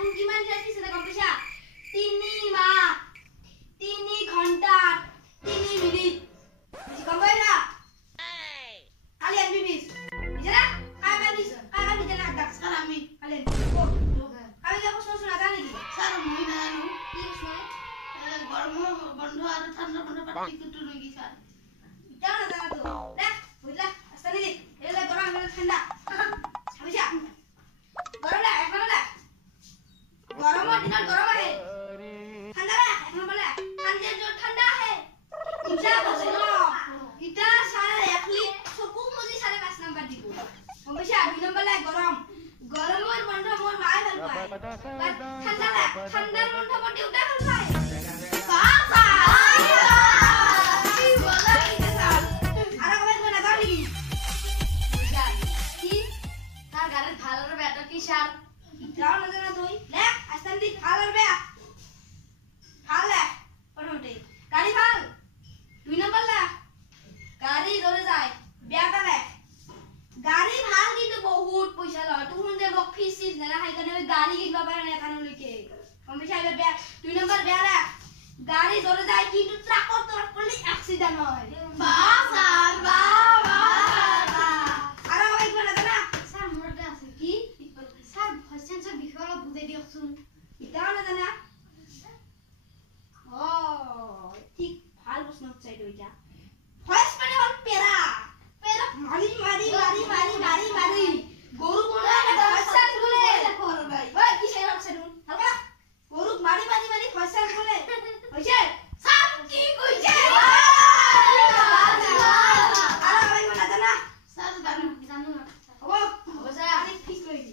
কোন কিমান ৰাখিছে গম পাইছা 3 মাহ 3 ঘণ্টা 3 মিনিট বুজি গম পাইলা কালি আমি বিশ বুঝলা কাই বিশ না ডাক স্যার আমি কালি আমি যা প্রশ্ন শোনা জানি কি স্যার মই না জানো কি প্রশ্ন গরম বন্ধ আর ঠান্ডা বন্ধ পার্টি কত রইগি স্যার এটা না জানা তো দেখ বুঝলা আস্তে নি এলে গরম আর ঠান্ডা বুঝা গরম না এখন না গরম দিন গরম আছে ঠান্ডা না এখন বলে ঠান্ডা जो ठंडा है ইটা বসলো ইটা সারা একলি সকু মজি সারা 5 নাম্বার দিব অবশ্য 2 নাম্বার লাই গরম গরমের বন্ধ মোর মাই ভাল পায় ঠান্ডা না ঠান্ডার বন্ধ বডি উঠা ভাল পায় বাবা কি বলা কি স্যার আর কবে না যাও নাকি বুঝা কি তার গাড়ির ভালোর ব্যাটা কি স্যার যাও না জানা তুই লে আস্তান দি ভালোর ব্যাটা ভালো পড়োটে গাড়ি ভাল 2 নাম্বার লা গাড়ি ধরে যায় ব্যাটা লে গাড়ি ভাল কিন্তু বহুত পয়সা লয় তুই দে বক ফিস না হাই কানে ওই গাড়ি কিনবা পারে না কানে লইকে কম বেশি আইবে ব্যাগ 2 নাম্বার ব্যাটা গাড়ি ধরে যায় কিন্তু ট্রাকর তোর পড়লে অ্যাক্সিডেন্ট হয় বাহ স্যার বাহ আর ওই বলে না স্যার মোরটা আছে কি স্যার সেন্সর বিষয় বুঝাই দিওছুন এটা না জানা ও ঠিক ভাল প্রশ্ন হচ্ছে এটা ফার্স্ট মানে হল পেরা পেরা মারি গরু বলে ফার্স্ট বলে করো ভাই ওই কি সেই হচ্ছে তুমি হালকা গরু মারি ফার্স্ট বলে হইছে সব কি কইছে আরে ভাই বলা জানা স্যার জানো ও স্যার আমি ফিক্স কই দি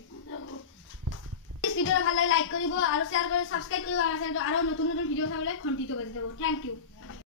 ভিডিওটা ভালো লাগে লাইক কৰিব আৰু শেয়াৰ কৰি সাবস্ক্ৰাইব কৰিব আমাৰ চ্যানেলটো আৰু নতুন ভিডিও চাবলৈ ঘণ্টিটো বাজি যাব থ্যাংক ইউ